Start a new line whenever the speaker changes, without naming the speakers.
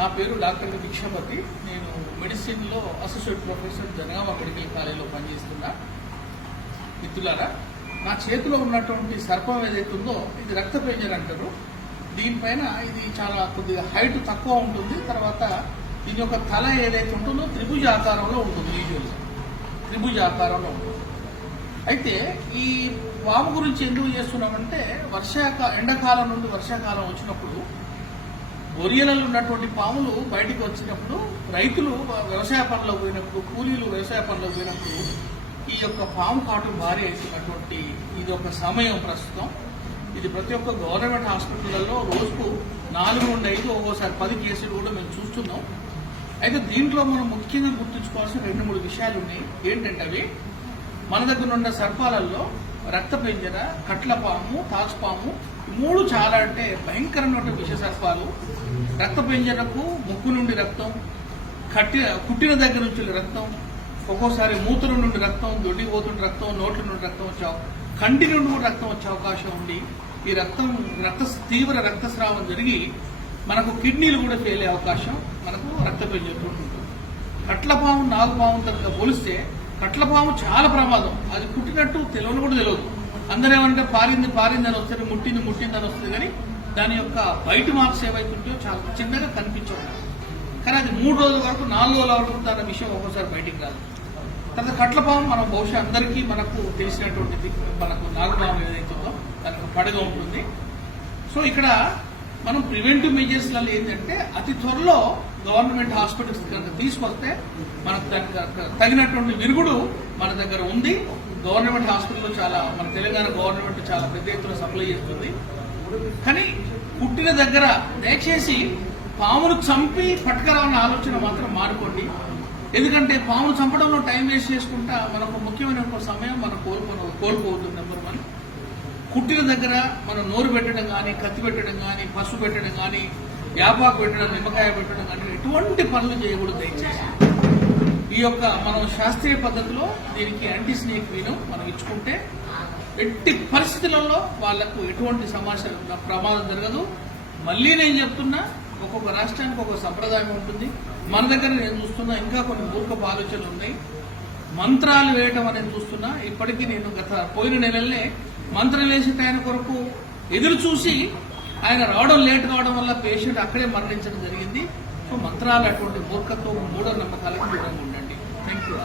నా పేరు డాక్టర్ దీక్షపతి నేను మెడిసిన్లో అసోసియేట్ ప్రొఫెసర్ జనగామ మెడికల్ కాలేజీలో పనిచేస్తున్నా. మిత్రులారా నా చేతిలో ఉన్నటువంటి సర్పం ఏదైతే ఉందో ఇది రక్త పేంజర్ అంటారు. దీనిపైన ఇది చాలా కొద్దిగా హైట్ తక్కువ ఉంటుంది. తర్వాత దీని యొక్క తల ఏదైతే ఉంటుందో త్రిభుజ ఆకారంలో ఉంటుంది యూజువల్గా త్రిభుజ ఆకారంలో ఉంటుంది. అయితే ఈ వాము గురించి ఎందుకు చేస్తున్నామంటే వర్షాకా ఎండాకాలం నుండి వర్షాకాలం వచ్చినప్పుడు బొరియలలో ఉన్నటువంటి పాములు బయటికి వచ్చినప్పుడు రైతులు వ్యవసాయ పనులకు పోయినప్పుడు కూలీలు వ్యవసాయ పనులకు పోయినప్పుడు ఈ యొక్క పాము కాటు భారీ అవుతున్నటువంటి ఇది ఒక సమయం ప్రస్తుతం. ఇది ప్రతి ఒక్క గవర్నమెంట్ హాస్పిటల్లో రోజుకు నాలుగు నుండి ఐదు ఒక్కోసారి పది కేసులు కూడా మేము చూస్తున్నాం. అయితే దీంట్లో మనం ముఖ్యంగా గుర్తుంచుకోవాల్సిన రెండు మూడు విషయాలు ఉన్నాయి. ఏంటంటే అవి మన దగ్గర ఉన్న సర్పాలల్లో రక్త పెంజర కట్ల పాము తాచుపాము మూడు చాలా అంటే భయంకరమైన విశేషత్వాలు రక్త పెంజరకు ముక్కు నుండి రక్తం కట్టి కుట్టిన దగ్గర నుంచి రక్తం ఒక్కోసారి మూతుల నుండి రక్తం దొడ్డి పోతుంటే రక్తం నోట్ల నుండి రక్తం వచ్చే కంటి నుండి కూడా రక్తం వచ్చే అవకాశం ఉంది. ఈ రక్తం రక్త తీవ్ర రక్తస్రావం జరిగి మనకు కిడ్నీలు కూడా ఫెయిల్ అయ్యే అవకాశం మనకు రక్త పెంజరతో ఉంటుంది. కట్లపాము నాగుపాము పోలిస్తే కట్ల పాము చాలా ప్రమాదం. అది పుట్టినట్టు తెలియని కూడా తెలియదు. అందరూ ఏమంటే పారింది పారింది అని వస్తుంది ముట్టింది ముట్టింది అని వస్తుంది కానీ దాని యొక్క బయట మార్క్స్ ఏవైతుంటాయో చాలా చిన్నగా కనిపించవు. కానీ అది మూడు రోజుల వరకు నాలుగు రోజుల వరకు దాని విషయం ఒక్కోసారి బయటికి రాదు. తర్వాత కట్లపాము మనం బహుశా అందరికీ మనకు తెలిసినటువంటిది మనకు నాగపాము ఏదైతే ఉందో దానికి పడగ ఉంటుంది. సో ఇక్కడ మనం ప్రివెంటివ్ మెజర్స్లలో ఏంటంటే అతి త్వరలో గవర్నమెంట్ హాస్పిటల్స్ కనుక తీసుకొస్తే మనకు తగినటువంటి విరుగుడు మన దగ్గర ఉంది. గవర్నమెంట్ హాస్పిటల్లో చాలా మన తెలంగాణ గవర్నమెంట్ చాలా పెద్ద ఎత్తున సప్లై చేస్తుంది. కానీ పుట్టిన దగ్గర దయచేసి పామును చంపి పట్టుకరావన్న ఆలోచన మాత్రం మానుకోండి. ఎందుకంటే పామును చంపడంలో టైం వేస్ట్ చేసుకుంటా మనకు ముఖ్యమైన సమయం మనం కోల్పోను కోల్పోతుంది నెంబర్ వన్ కుట్టిన దగ్గర మనం నోరు పెట్టడం కానీ కత్తి పెట్టడం కానీ పసుపు పెట్టడం కానీ యాపాకు పెట్టడం నిమ్మకాయ పెట్టడం కానీ ఎటువంటి పనులు చేయకూడదు దయచేసి. ఈ యొక్క మనం శాస్త్రీయ పద్ధతిలో దీనికి యాంటీ స్నేక్ వీను మనం ఇచ్చుకుంటే ఎట్టి పరిస్థితులలో వాళ్ళకు ఎటువంటి సమాచారం ప్రమాదం జరగదు. మళ్ళీ నేను చెప్తున్నా ఒక్కొక్క రాష్ట్రానికి ఒక సంప్రదాయం ఉంటుంది. మన దగ్గర నేను చూస్తున్నా ఇంకా కొన్ని మూర్ఖపు ఆలోచనలు ఉన్నాయి. మంత్రాలు వేయటం అనేది చూస్తున్నా. ఇప్పటికీ నేను గత పోయిన నెలలనే మంత్రం వేసి ఆయన కొరకు ఎదురు చూసి ఆయన రావడం లేట్ కావడం వల్ల పేషెంట్ అక్కడే మరణించడం జరిగింది. సో మంత్రాలు అటువంటి మూర్ఖత్వం మూఢ నమ్మకాలకు దూరంగా ఉండండి. Thank you